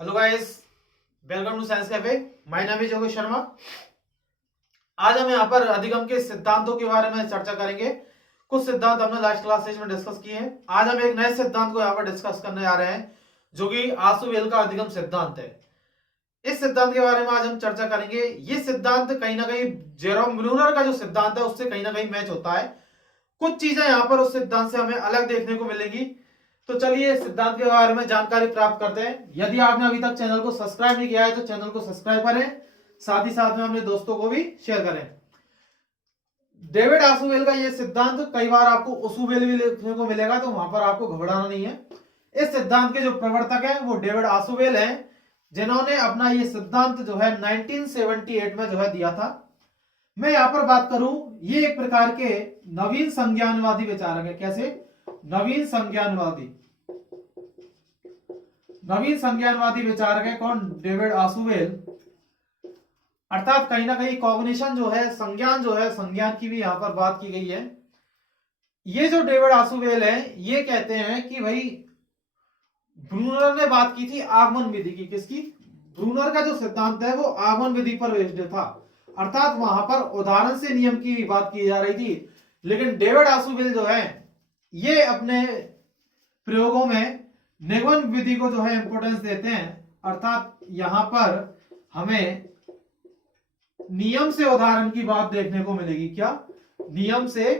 Hello guys, welcome to science cafe. My name is Yogesh Sharma. आज हम यहाँ पर अधिगम के सिद्धांतों के बारे में चर्चा करेंगे। कुछ सिद्धांत हमने लास्ट क्लासेज में डिस्कस किए हैं। आज हम एक नए सिद्धांत को यहाँ पर डिस्कस करने जा रहे हैं, जो कि आसुवेल का अधिगम सिद्धांत है। इस सिद्धांत के बारे में आज हम चर्चा करेंगे। ये सिद्धांत कहीं ना कहीं जेरोम ब्रूनर का जो सिद्धांत है उससे कहीं ना कहीं मैच होता है। कुछ चीजें यहाँ पर उस सिद्धांत से हमें अलग देखने को मिलेंगी। तो चलिए सिद्धांत के बारे में जानकारी प्राप्त करते हैं। यदि आपने अभी तक चैनल को सब्सक्राइब नहीं किया है तो चैनल को सब्सक्राइब करें, साथ ही साथ में अपने दोस्तों को भी शेयर करें। डेविड आसुवेल का यह सिद्धांत कई बार आपको ओसुवेल भी लिखने को मिलेगा, तो वहां पर आपको घबराना नहीं है। इस सिद्धांत के जो प्रवर्तक हैं वो डेविड आसुवेल हैं, जिन्होंने अपना ये सिद्धांत जो है 1978 में जो है दिया था। मैं यहां पर बात करूं, ये एक प्रकार के नवीन संज्ञानवादी विचारक है। कैसे? नवीन संज्ञानवादी। नवीन संज्ञानवादी विचारक है कौन? डेविड आसुवेल। अर्थात कहीं ना कहीं कॉग्निशन जो है, संज्ञान जो है, संज्ञान की भी यहां पर बात की गई है। ये जो डेविड आसुवेल है ये कहते हैं कि भाई ब्रूनर ने बात की थी आगमन विधि की। किसकी? ब्रूनर का जो सिद्धांत है वो आगमन विधि पर बेस्ड था। अर्थात वहां पर उदाहरण से नियम की बात की जा रही थी। लेकिन डेविड आसुवेल जो है ये अपने प्रयोगों में निगमन विधि को जो है इंपोर्टेंस देते हैं। अर्थात यहां पर हमें नियम से उदाहरण की बात देखने को मिलेगी। क्या? नियम से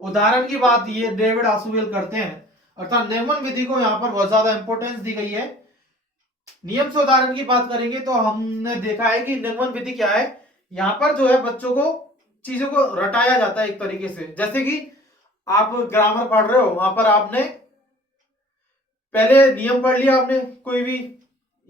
उदाहरण की बात ये डेविड आसुवेल करते हैं। अर्थात निगमन विधि को यहां पर बहुत ज्यादा इंपोर्टेंस दी गई है। नियम से उदाहरण की बात करेंगे तो हमने देखा है कि निगमन विधि क्या है। यहां पर जो है बच्चों को चीजों को रटाया जाता है एक तरीके से। जैसे कि आप ग्रामर पढ़ रहे हो, वहां पर आपने पहले नियम पढ़ लिया आपने कोई भी,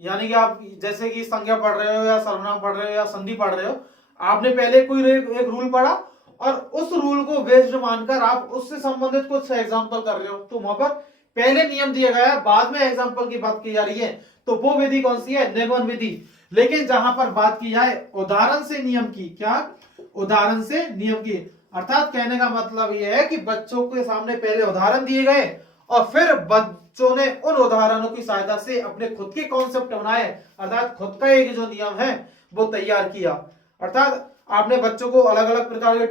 यानी कि आप जैसे कि संज्ञा पढ़ रहे हो या सर्वनाम पढ़ रहे हो या संधि पढ़ रहे हो, आपने पहले कोई एक रूल पढ़ा और उस रूल को बेस्ड मानकर आप उससे संबंधित कुछ एग्जांपल कर रहे हो। तो वहां पर पहले नियम दिया गया है, बाद में एग्जांपल की बात की जा रही है। तो वो विधि कौन सी है? निगमन विधि। लेकिन जहां पर बात की जाए उदाहरण से नियम की, क्या? उदाहरण से नियम की। अर्थात कहने का मतलब यह है कि बच्चों के सामने पहले उदाहरण दिए गए और फिर बच्चों ने उन उदाहरणों की सहायता से अपने खुद के कॉन्सेप्ट बनाए। अर्थात खुद का एक जो नियम है वो तैयार किया। अर्थात आपने बच्चों को अलग अलग प्रकार के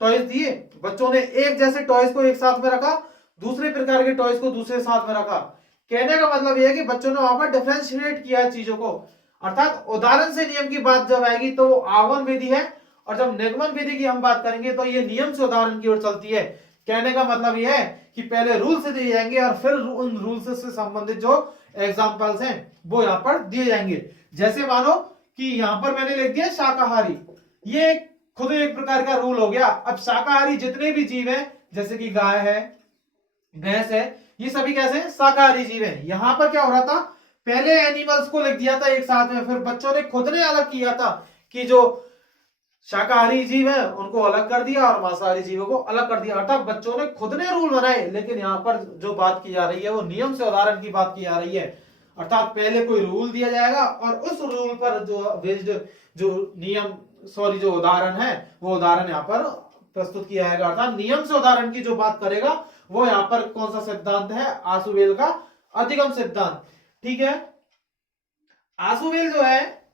टॉयज दिए, बच्चों ने एक जैसे टॉयज को एक साथ में रखा, दूसरे प्रकार के टॉयज को दूसरे साथ में रखा। कहने का मतलब यह है कि बच्चों ने वहां पर डिफरेंशिएट किया है चीजों को। अर्थात उदाहरण से नियम की बात जब आएगी तो वो आगमन विधि है, और जब निगमन विधि की हम बात करेंगे तो ये नियम से उदाहरण की ओर चलती है। कहने का मतलब यह है कि पहले रूल से दिए जाएंगे और फिर उन रूल्स से संबंधित जो एग्जांपल्स हैं वो यहां पर दिए जाएंगे। जैसे मानो कि यहां पर मैंने लिख दिया शाकाहारी, ये खुद एक प्रकार का रूल हो गया। अब शाकाहारी जितने भी जीव हैं, जैसे कि गाय है, भैंस है, ये सभी कैसे हैं? शाकाहारी जीव हैं। यहां पर क्या हो रहा था? पहले एनिमल्स को लिख दिया था एक साथ में, फिर बच्चों ने खुद ने अलग किया था कि जो शाकाहारी जीव है उनको अलग कर दिया और मांसाहारी जीवों को अलग कर दिया। अर्थात बच्चों ने खुद ने रूल बनाए। लेकिन यहाँ पर जो बात की जा रही है वो नियम से उदाहरण की बात की जा रही है। अर्थात पहले कोई रूल दिया जाएगा और उस रूल पर जो बेस्ड जो नियम सॉरी जो उदाहरण है वो उदाहरण यहाँ पर प्रस्तुत किया जाएगा। अर्थात नियम से उदाहरण की जो बात करेगा वो यहाँ पर कौन सा सिद्धांत है? आसुवेल का अधिगम सिद्धांत। ठीक है। आसुवेल जो है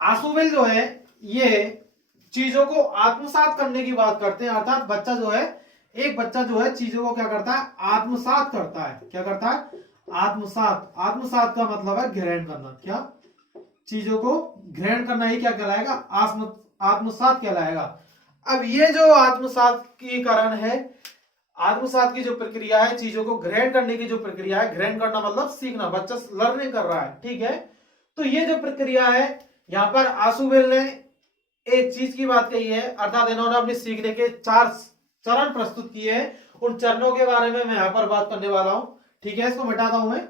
आसुवेल जो है ये चीजों को आत्मसात करने की बात करते हैं। अर्थात बच्चा जो है, एक बच्चा जो है चीजों को क्या करता है? आत्मसात करता है। क्या करता है? आत्मसात। आत्मसात का मतलब है ग्रहण करना। क्या? चीजों को ग्रहण करना ही क्या कहलाएगा? आत्मसात कहलाएगा। अब ये जो आत्मसात की कारण है, आत्मसात की जो प्रक्रिया है, चीजों को ग्रहण करने की जो प्रक्रिया है, ग्रहण करना मतलब सीखना, बच्चा लर्निंग कर रहा है। ठीक है। तो ये जो प्रक्रिया है, यहां पर आसुवेल ने एक चीज की बात कही है। अर्थात इन्होंने अपने सीखने के 4 चरण प्रस्तुत किए हैं। उन चरणों के बारे में मैं यहां पर बात करने वाला हूं। ठीक है, इसको मिटाता हूं मैं।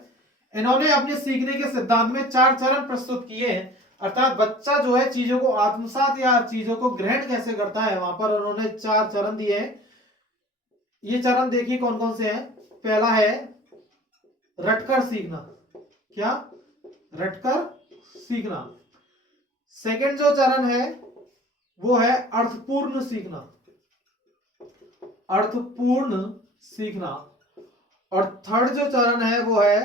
इन्होंने अपने सीखने के सिद्धांत में 4 चरण प्रस्तुत किए हैं। अर्थात बच्चा जो है चीजों को आत्मसात या चीजों को ग्रहण कैसे करता है, वहां पर उन्होंने 4 चरण दिए हैं। ये चरण देखिए कौन कौन से हैं। पहला है रटकर सीखना। क्या? रटकर सीखना। सेकंड जो चरण है वो है अर्थपूर्ण सीखना। अर्थपूर्ण सीखना। और थर्ड जो चरण है वो है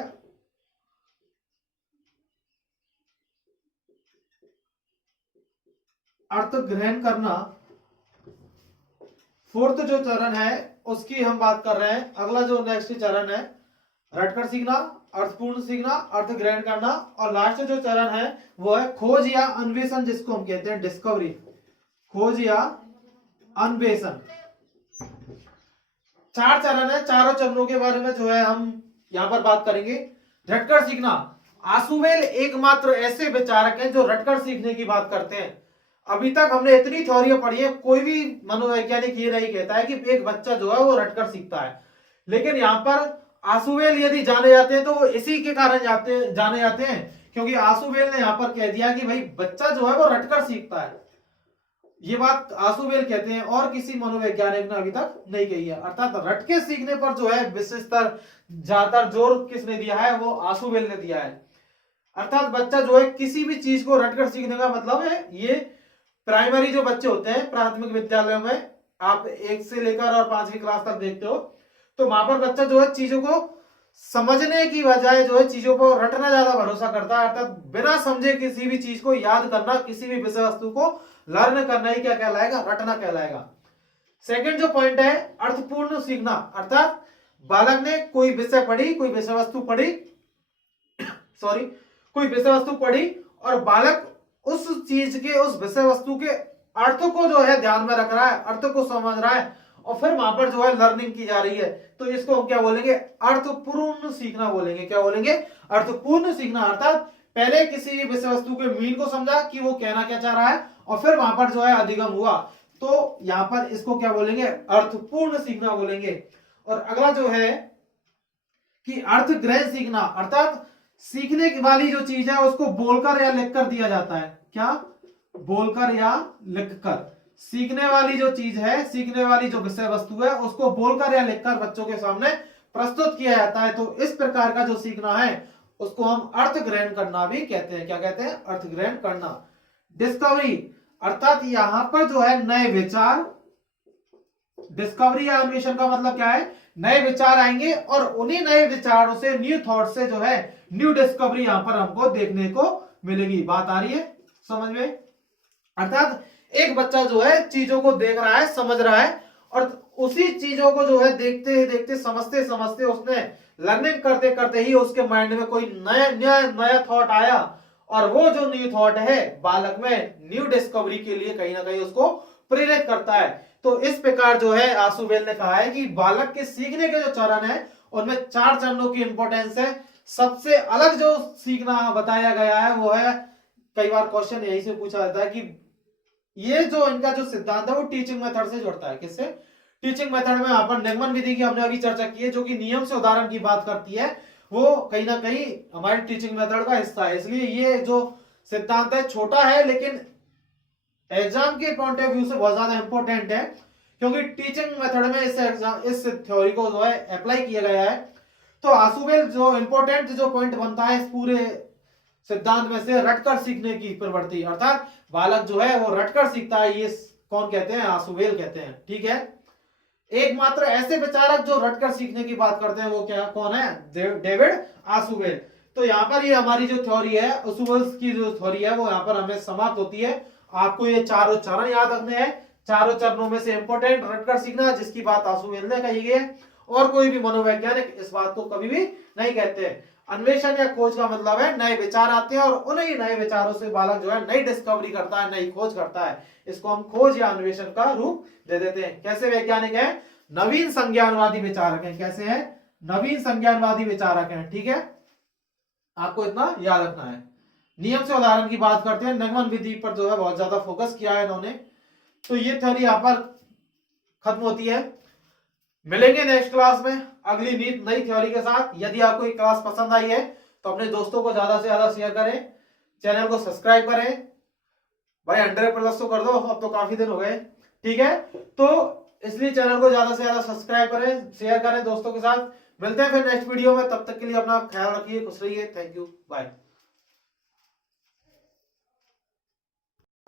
अर्थ ग्रहण करना। फोर्थ जो चरण है उसकी हम बात कर रहे हैं। अगला जो नेक्स्ट चरण है रटकर सीखना, अर्थपूर्ण सीखना, अर्थ ग्रहण करना, और लास्ट जो चरण है वो है खोज या अन्वेषण, जिसको हम कहते हैं डिस्कवरी। खोज या अन्वेषण, 4 चरण है। चारों चरणों के बारे में जो है हम यहां पर बात करेंगे। रटकर सीखना, आसुवेल एकमात्र ऐसे विचारक हैं जो रटकर सीखने की बात करते हैं। अभी तक हमने इतनी थ्योरी पढ़ी है, कोई भी मनोवैज्ञानिक ये नहीं कहता है कि एक बच्चा जो है वो रटकर सीखता है। लेकिन यहाँ पर आसुवेल यदि जाने जाते हैं तो वो इसी के कारण जाने जाते हैं, क्योंकि आसुवेल ने यहाँ पर कह दिया कि भाई बच्चा जो है वो रटकर सीखता है। ये बात आसुवेल कहते हैं और किसी मनोवैज्ञानिक ने अभी तक नहीं कही है। अर्थात रटके सीखने पर जो है विशेषतर ज्यादातर जोर किसने दिया है, वो आसुवेल ने दिया है। अर्थात बच्चा जो है किसी भी चीज को रटकर सीखने का मतलब है, ये प्राइमरी जो बच्चे होते हैं प्राथमिक विद्यालयों में, आप 1 से लेकर और 5वीं क्लास तक देखते हो, तो वहां पर बच्चा जो है चीजों को समझने की बजाय जो है चीजों को रटना ज्यादा भरोसा करता है। अर्थात बिना समझे किसी भी चीज को याद करना, किसी भी विषय वस्तु को लर्न करना ही क्या कहलाएगा, रटना कहलाएगा। सेकंड जो पॉइंट है अर्थपूर्ण सीखना, अर्थात बालक ने कोई विषय पढ़ी, कोई विषय वस्तु पढ़ी कोई विषय वस्तु पढ़ी और बालक उस चीज के, उस विषय वस्तु के अर्थ को जो है ध्यान में रख रहा है, अर्थ को समझ रहा है और फिर वहां पर जो है लर्निंग की जा रही है, तो इसको हम क्या बोलेंगे, अर्थपूर्ण सीखना बोलेंगे। क्या बोलेंगे, अर्थपूर्ण सीखना। अर्थात पहले किसी भी विषय वस्तु के मीन को समझा कि वो कहना क्या चाह रहा है और फिर वहां पर जो है अधिगम हुआ, तो यहां पर इसको क्या बोलेंगे, अर्थपूर्ण सीखना बोलेंगे। और अगला जो है कि अर्थ ग्रहण सीखना, अर्थात सीखने वाली जो चीज है उसको बोलकर या लिखकर दिया जाता है। क्या, बोलकर या लिखकर। सीखने वाली जो चीज है, सीखने वाली जो विषय वस्तु है उसको बोलकर या लिखकर बच्चों के सामने प्रस्तुत किया जाता है। तो इस प्रकार का जो सीखना है उसको हम अर्थ ग्रहण करना भी कहते हैं। क्या कहते हैं, अर्थ ग्रहण करना। डिस्कवरी, अर्थात यहां पर जो है नए विचार, डिस्कवरी या अन्वेषण का मतलब क्या है, नए विचार आएंगे और उन्हीं नए विचारों से, न्यू थॉट से जो है न्यू डिस्कवरी यहां पर हमको देखने को मिलेगी। बात आ रही है समझ में। अर्थात एक बच्चा जो है चीजों को देख रहा है, समझ रहा है और उसी चीजों को जो है देखते देखते समझते समझते उसने लर्निंग करते करते ही उसके माइंड में कोई नया थॉट आया और वो जो न्यू थॉट है बालक में न्यू डिस्कवरी के लिए कहीं ना कहीं उसको प्रेरित करता है। तो इस प्रकार जो है आसुवेल ने कहा है कि बालक के सीखने के जो चरण है उनमें 4 चरणों की इंपॉर्टेंस है। सबसे अलग जो सीखना बताया गया है वो है, कई बार क्वेश्चन यही से पूछा जाता है कि ये जो इनका जो सिद्धांत है वो टीचिंग मेथड से जुड़ता है। किससे, टीचिंग मेथड में यहाँ पर निगमन विधि की हमने अभी चर्चा की है, जो कि नियम से उदाहरण की बात करती है, वो कहीं ना कहीं हमारी टीचिंग मेथड का हिस्सा है। इसलिए ये जो सिद्धांत है छोटा है लेकिन एग्जाम के पॉइंट ऑफ व्यू से बहुत ज्यादा इंपॉर्टेंट है, क्योंकि टीचिंग मेथड में इस थ्योरी को जो है अप्लाई किया गया है। तो आसुवेल जो इंपॉर्टेंट जो पॉइंट बनता है इस पूरे सिद्धांत में से, रटकर सीखने की प्रवृत्ति, अर्थात बालक जो है वो रटकर सीखता है, ये कौन कहते हैं, आसुवेल कहते हैं। ठीक है, एकमात्र ऐसे विचारक जो रटकर सीखने की बात करते हैं वो क्या, कौन है, डेविड आसुवेल। तो यहाँ पर ये हमारी जो थ्योरी है, आसुवेल की जो थ्योरी है वो यहाँ पर हमें समाप्त होती है। आपको ये चारों चरण याद रखने हैं। चारों चरणों में से इंपॉर्टेंट रटकर सीखना, जिसकी बात आसुवेल ने कही है और कोई भी मनोवैज्ञानिक इस बात को कभी भी नहीं कहते। अन्वेषण या खोज का मतलब है नए विचार आते हैं और उन्हीं नए विचारों से बालक जो है नई डिस्कवरी करता है, नई खोज करता है। इसको हम खोज या अन्वेषण का रूप दे देते हैं। कैसे वैज्ञानिक है, नवीन संज्ञानवादी विचारक हैं। कैसे है, नवीन संज्ञानवादी विचारक हैं। ठीक है, आपको इतना याद रखना है। नियम से उदाहरण की बात करते हैं, निगमन विधि पर जो है बहुत ज्यादा फोकस किया है इन्होंने। तो ये थ्योरी यहाँ पर खत्म होती है। मिलेंगे नेक्स्ट क्लास में अगली नई थ्योरी के साथ। यदि आपको ये क्लास पसंद आई है तो अपने दोस्तों को ज्यादा से ज्यादा शेयर करें, चैनल को सब्सक्राइब करें। भाई 100+ तो कर दो, अब तो काफी दिन हो गए। ठीक है, तो इसलिए चैनल को ज्यादा से ज्यादा सब्सक्राइब करें, शेयर करें दोस्तों के साथ। मिलते हैं फिर नेक्स्ट वीडियो में, तब तक के लिए अपना ख्याल रखिए, खुश रहिए। Thank you, bye.